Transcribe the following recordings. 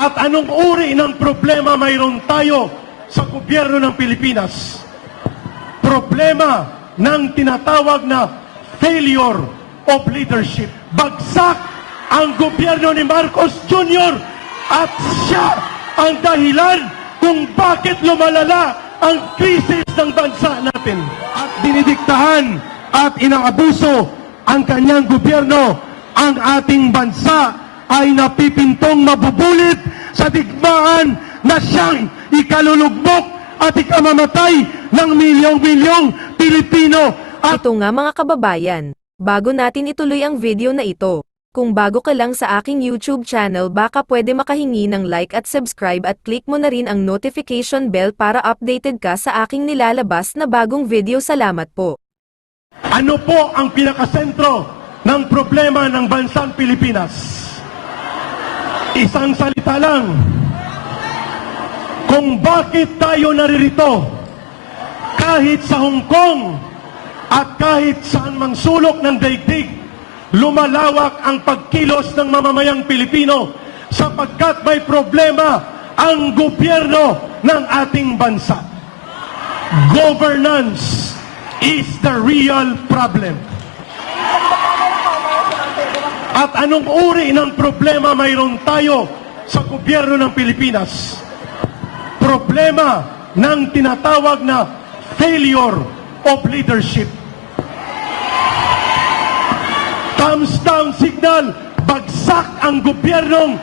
At anong uri ng problema mayroon tayo sa gobyerno ng Pilipinas? Problema ng tinatawag na failure of leadership. Bagsak ang gobyerno ni Marcos Jr. at siya ang dahilan kung bakit lumalala ang krisis ng bansa natin. At dinidiktahan at inaabuso ang kanyang gobyerno, ang ating bansa ay napipintong mabubulit sa digmaan na siyang ikalulugmok at ikamamatay ng milyong-milyong Pilipino. Ito nga mga kababayan, bago natin ituloy ang video na ito, kung bago ka lang sa aking YouTube channel baka pwede makahingi ng like at subscribe at click mo na rin ang notification bell para updated ka sa aking nilalabas na bagong video. Salamat po. Ano po ang pinakasentro ng problema ng bansang Pilipinas? Isang salita lang. Kung bakit tayo naririto, kahit sa Hong Kong at kahit saan mang sulok ng daigdig, lumalawak ang pagkilos ng mamamayang Pilipino sapagkat may problema ang gobyerno ng ating bansa. Governance is the real problem. At anong uri ng problema mayroon tayo sa gobyerno ng Pilipinas? Problema ng tinatawag na failure of leadership. Thumbs down signal, bagsak ang gobyernong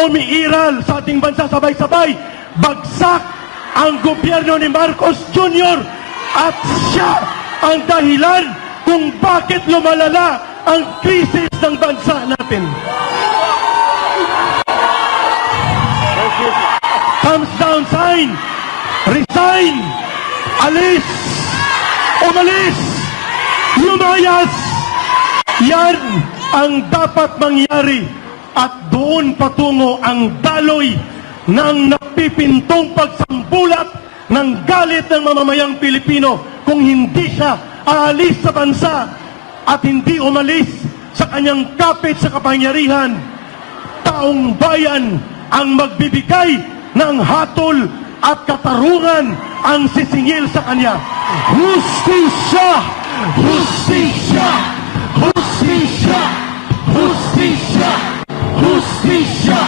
umiiral sa ating bansa sabay-sabay. Bagsak ang gobyerno ni Marcos Jr. at siya ang dahilan kung bakit lumalala ang krisis ng bansa natin. Thumbs down sign, resign, alis, umalis, lumayas. Yan ang dapat mangyari at doon patungo ang daloy ng napipintong pagsambulat ng galit ng mamamayang Pilipino kung hindi siya aalis sa bansa at hindi umalis sa kanyang kapit sa kapangyarihan. Taong bayan ang magbibigay ng hatol at katarungan ang sisingil sa kanya. Hustisya! Hustisya! Hustisya! Hustisya! Hustisya!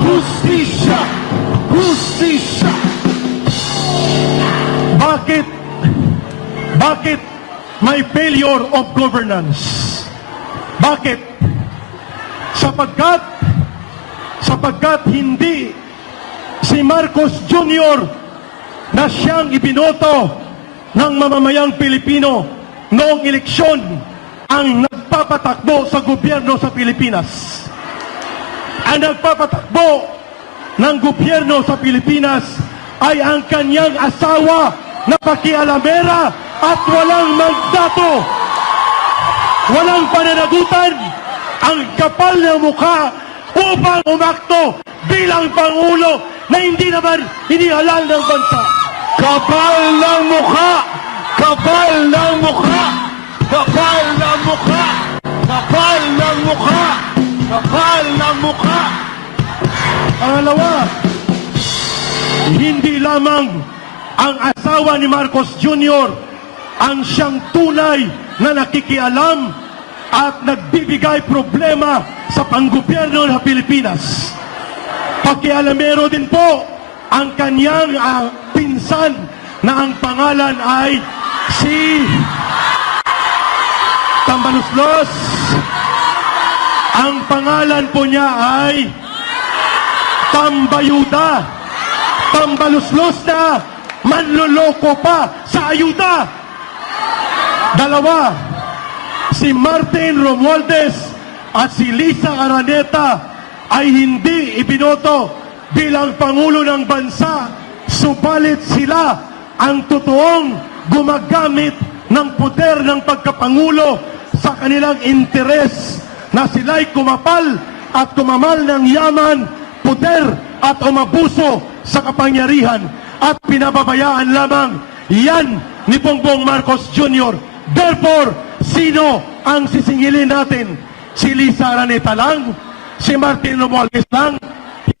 Hustisya! Hustisya! Bakit? Bakit may failure of governance? Bakit? Sapagkat hindi si Marcos Jr. na siyang ibinoto ng mamamayang Pilipino noong eleksyon ang nagpapatakbo sa gobyerno sa Pilipinas. Ang nagpapatakbo ng gobyerno sa Pilipinas ay ang kanyang asawa na pakialamera at walang mandato, walang pananagutan, ang kapal ng mukha upang umakto bilang Pangulo na hindi naman hinihalal ng bansa. Kapal ng mukha! Kapal ng mukha! Kapal ng mukha! Kapal ng mukha! Kapal ng mukha! Pangalawa, hindi lamang ang asawa ni Marcos Jr. ang siyang tunay na nakikialam at nagbibigay problema sa panggobyerno ng Pilipinas. Pakialamero din po ang kanyang pinsan na ang pangalan ay si Tambaluslos. Ang pangalan po niya ay Tambayuda. Tambaluslos na manloloko pa sa ayuda. Dalawa, si Martin Romualdez at si Lisa Araneta ay hindi ibinoto bilang Pangulo ng bansa, subalit sila ang totoong gumagamit ng poder ng pagkapangulo sa kanilang interes na sila'y kumapal at kumamal ng yaman, poder at umabuso sa kapangyarihan at pinababayaan lamang yan ni Bongbong Marcos Jr. Therefore, sino ang sisingilin natin? Si Lisa Araneta lang? Si Martin Romualdez lang?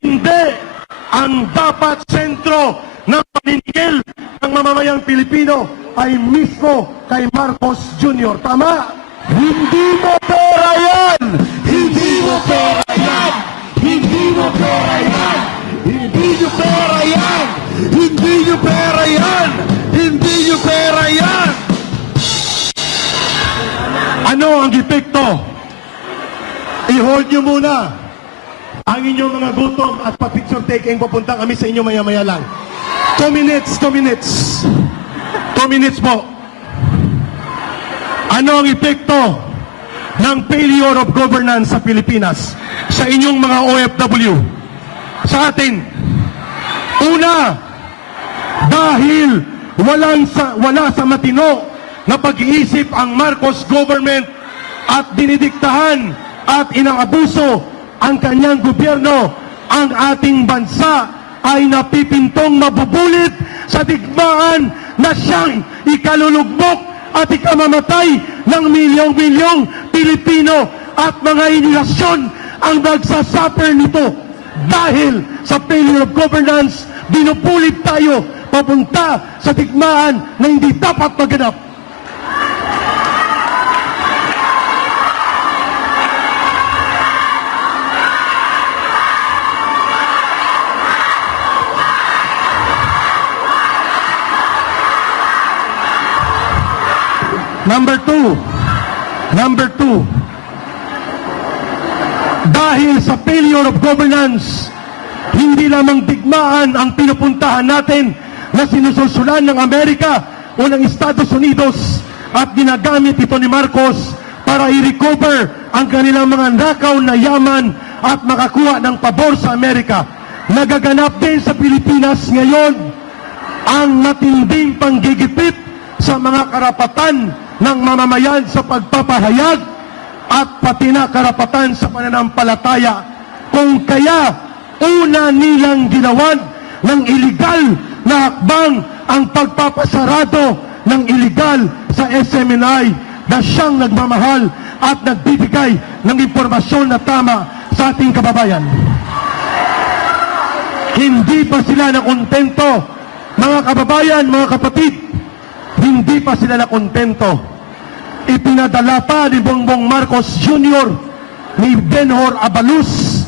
Hindi ang dapat sentro ng paninigil ng mamamayang Pilipino ay mismo kay Marcos Jr. Tama? Hindi mo pera yan! Hindi mo pera yan! Hindi mo pera yan! Hindi nyo pera yan! Hindi nyo pera yan! Hindi nyo pera yan! Ano ang epekto? I-hold nyo muna ang inyong mga gutom at pa-picture taking. Papunta kami sa inyo maya-maya lang. 2 minutes, 2 minutes. 2 minutes po. Ano ang epekto ng failure of governance sa Pilipinas sa inyong mga OFW? Sa atin. Una, dahil wala sa matino na pag-iisip ang Marcos government at dinidiktahan at inaabuso ang kanyang gobyerno, ang ating bansa ay napipintong mabubulit sa digmaan na siyang ikalulugmok at ikamamatay ng milyong-milyong Pilipino at mga inilasyon ang nagsasuffer nito. Dahil sa failure of governance, binupulit tayo papunta sa digmaan na hindi dapat maganap. Number two, dahil sa failure of governance, hindi lamang digmaan ang pinupuntahan natin na sinusulsulan ng Amerika o ng Estados Unidos at ginagamit ito ni Marcos para i-recover ang kanilang mga nakaw na yaman at makakuha ng pabor sa Amerika. Nagaganap din sa Pilipinas ngayon ang matinding panggigipit sa mga karapatan ng mamamayan sa pagpapahayag at pati na karapatan sa pananampalataya. Kung kaya una nilang ginawan ng iligal na hakbang ang pagpapasarado ng iligal sa SMNI na siyang nagmamahal at nagbibigay ng impormasyon na tama sa ating kababayan. Hindi pa sila nakontento, mga kababayan, mga kapatid. Hindi pa sila nakontento. Ipinadala pa ni Bongbong Marcos Jr., ni Benhur Abalus,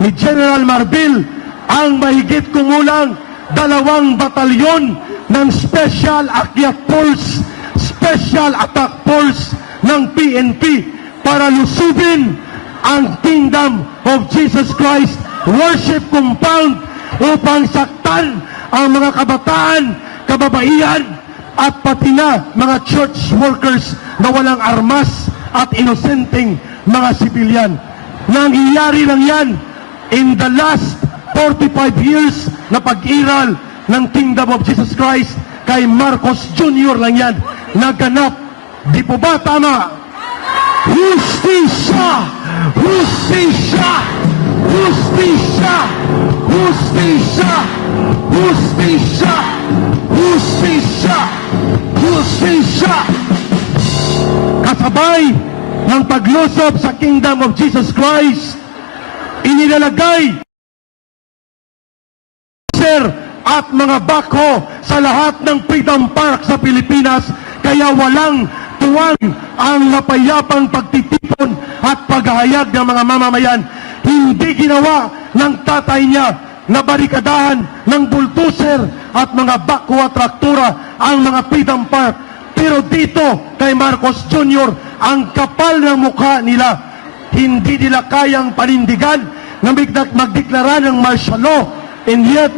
ni General Marbil ang mahigit kumulang 2 batalyon ng Special Akyat Force, Special Attack Force ng PNP para lusubin ang Kingdom of Jesus Christ Worship Compound upang saktan ang mga kabataan, kababaihan, at pati na mga church workers na walang armas at inosenteng mga sibilyan. Nangyayari lang yan in the last 45 years na pag-iral ng Kingdom of Jesus Christ kay Marcos Jr. lang yan naganap. Di po ba tama? Justisya! Justisya! Justisya! Justisya! Justisya! Justisya! Justisya! Kasabay ng paglusob sa Kingdom of Jesus Christ, inilalagay at mga bakho sa lahat ng Freedom Park sa Pilipinas, kaya walang tuwang ang mapayapang pagtitipon at paghahayag ng mga mamamayan. Hindi ginawa ng tatay niya na barikadahan ng bulldozer at mga bakho at traktura ang mga Freedom Park. Pero dito kay Marcos Jr., ang kapal ng mukha nila, hindi nila kayang panindigan na magdeklara ng martial law, and yet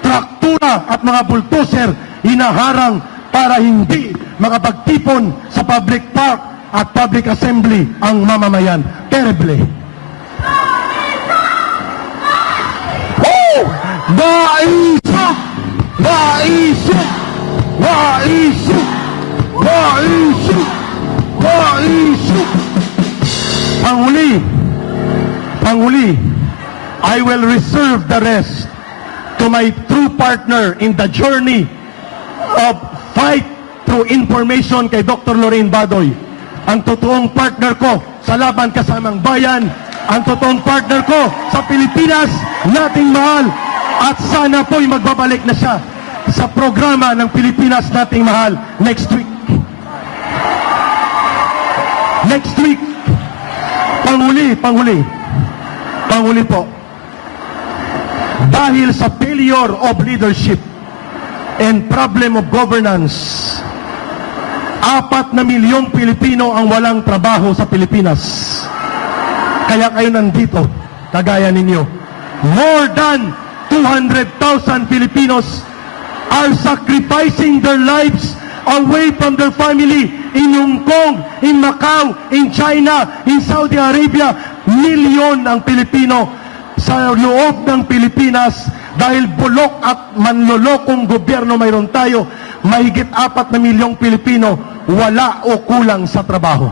traktura at mga bulldozer hinaharang para hindi makapagtipon sa public park at public assembly ang mamamayan. Terribly. Maisip! Maisip! Maisip! Maisip! Maisip! Panghuli, I will reserve the rest to my true partner in the journey of fight through information kay Dr. Lorraine Badoy. Ang totoong partner ko sa laban kasamang bayan, ang totoong partner ko sa Pilipinas nating mahal. At sana po'y magbabalik na siya sa programa ng Pilipinas nating mahal next week. Next week. Panghuli po. Dahil sa failure of leadership and problem of governance, 4 na milyong Pilipino ang walang trabaho sa Pilipinas. Kaya kayo nandito, kagaya ninyo. More than 200,000 Filipinos are sacrificing their lives away from their family in Hong Kong, in Macau, in China, in Saudi Arabia. Milyon ang Pilipino sa loob ng Pilipinas dahil bulok at manlolokong gobyerno mayroon tayo. Mahigit 4 na milyong Pilipino wala o kulang sa trabaho.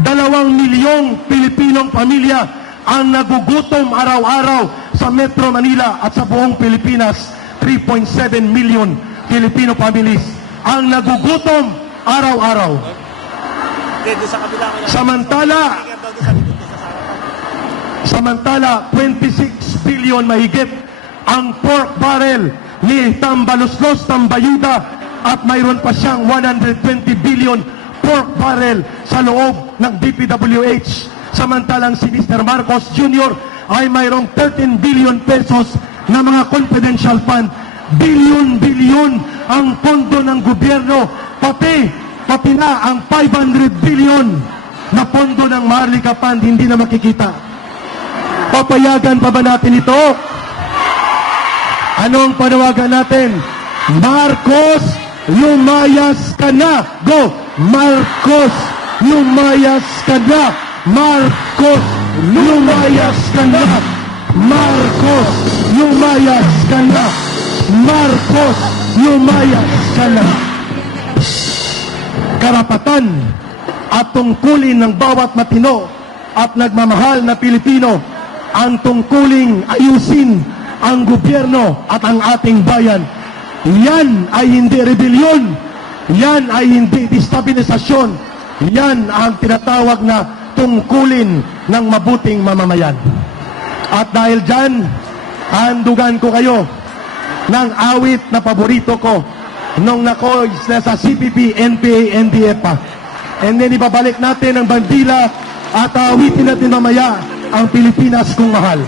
2 milyong Pilipinong pamilya ang nagugutom araw-araw sa Metro Manila at sa buong Pilipinas. 3.7 million Filipino families ang nagugutom araw-araw. Samantala 26 billion mahigit ang pork barrel ni Tambaluslos, Tambayuda, at mayroon pa siyang 120 billion pork barrel sa loob ng DPWH. Samantalang si Mr. Marcos Jr. ay mayroong 13 billion pesos na mga confidential fund. Bilyon-bilyon ang pondo ng gobyerno, pati na ang 500 billion na pondo ng Maharlika Fund hindi na makikita. Papayagan pa ba natin ito? Anong panawagan natin? Marcos, lumayas ka na! Go! Marcos, lumayas ka na! Marcos, lumayas ka na! Marcos, lumayas ka na! Marcos, lumayas ka na! Karapatan at tungkulin ng bawat matino at nagmamahal na Pilipino ang tungkuling ayusin ang gobyerno at ang ating bayan. Yan ay hindi rebellion. Yan ay hindi destabilisasyon. Yan ang tinatawag na tungkulin ng mabuting mamamayan. At dahil dyan, handugan ko kayo ng awit na paborito ko nung nako sa CPP, NPA, NDF pa. And then ibabalik natin ang bandila at awitin natin mamaya ang Pilipinas kung mahal.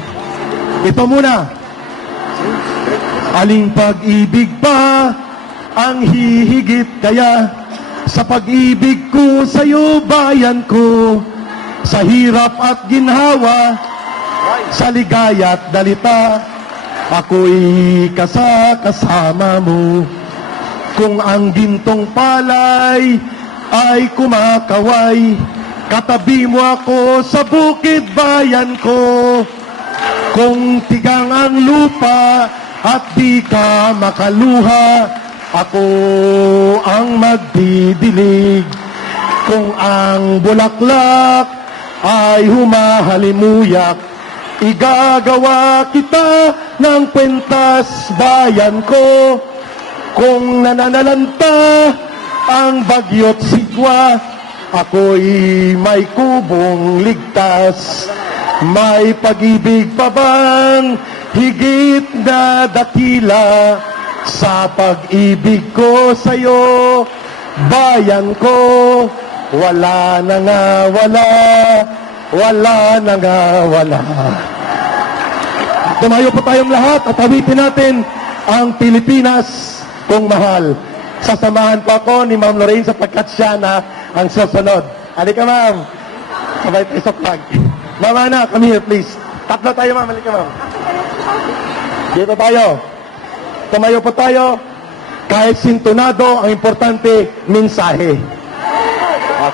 Ito muna. Aling pag-ibig pa ang hihigit kaya sa pag-ibig ko sa'yo bayan ko, sa hirap at ginhawa, sa ligaya at dalita, ako'y kasama mo. Kung ang gintong palay ay kumakaway, katabi mo ako sa bukid bayan ko. Kung tigang ang lupa at di ka makaluha, ako ang magdidilig. Kung ang bulaklak ay humahalimuyak, igagawa kita ng kwentas bayan ko. Kung nananalanta ang bagyo't sigwa, ako'y may kubong ligtas. May pag-ibig pa bang higit na dakila sa pag-ibig ko sa'yo, bayan ko? Wala na nga wala. Tumayo po tayong lahat at awitin natin ang Pilipinas kung mahal. Sasamahan pa ako ni Ma'am Lorraine sapagkat siya na ang susunod. Halika, ma'am. Sabay tayo sa flag. Ma'am Ana, come here please. Tatlo tayo, ma'am. Halika, ma'am. Dito tayo. Tumayo po tayo. Kahit sintonado, ang importante, mensahe.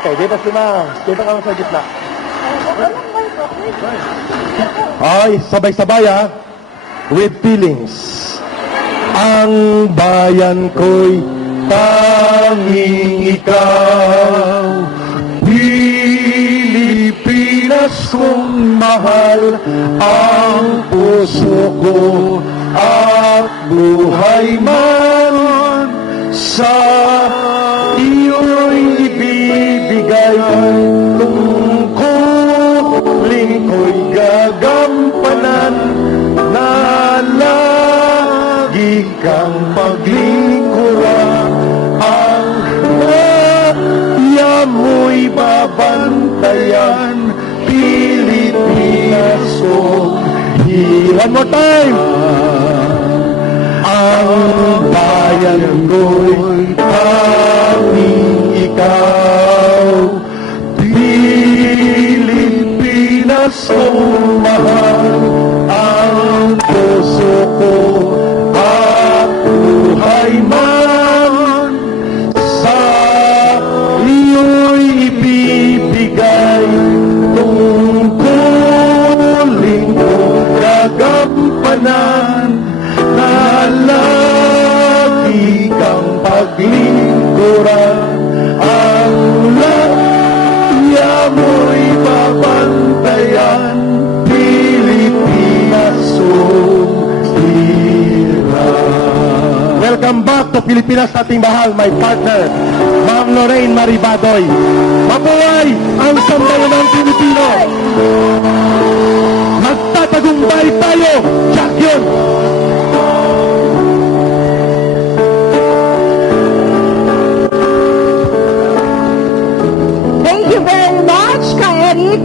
Okay, dito si ma'am. Dito ka sa gitna. Ay, sabay-sabay ha. With feelings. Ang bayan ko'y tanging ikaw, Pilipinas kong mahal, ang puso ko at buhay man sa iyo'y ibibigay. Tungkol kang paglingkuran, ang mo'y babantayan, Pilipinas o one more time. Ang bayan ko'y tanging ikaw, Pilipinas kong mahal, ang puso ko at buhay man sa iyo'y ibibigay, tungkulin ko gagampanan, na lagi kang paglingkuran, ang laya mo'y babantayan, Pilipinas umiran. Welcome back to Pilipinas ating mahal, my partner, Ma'am Lorraine Maribadoy. Mabuhay ang sambayanang Pilipino! Magtatagumpay tayo! Champion! Thank you very much, Ka Eric.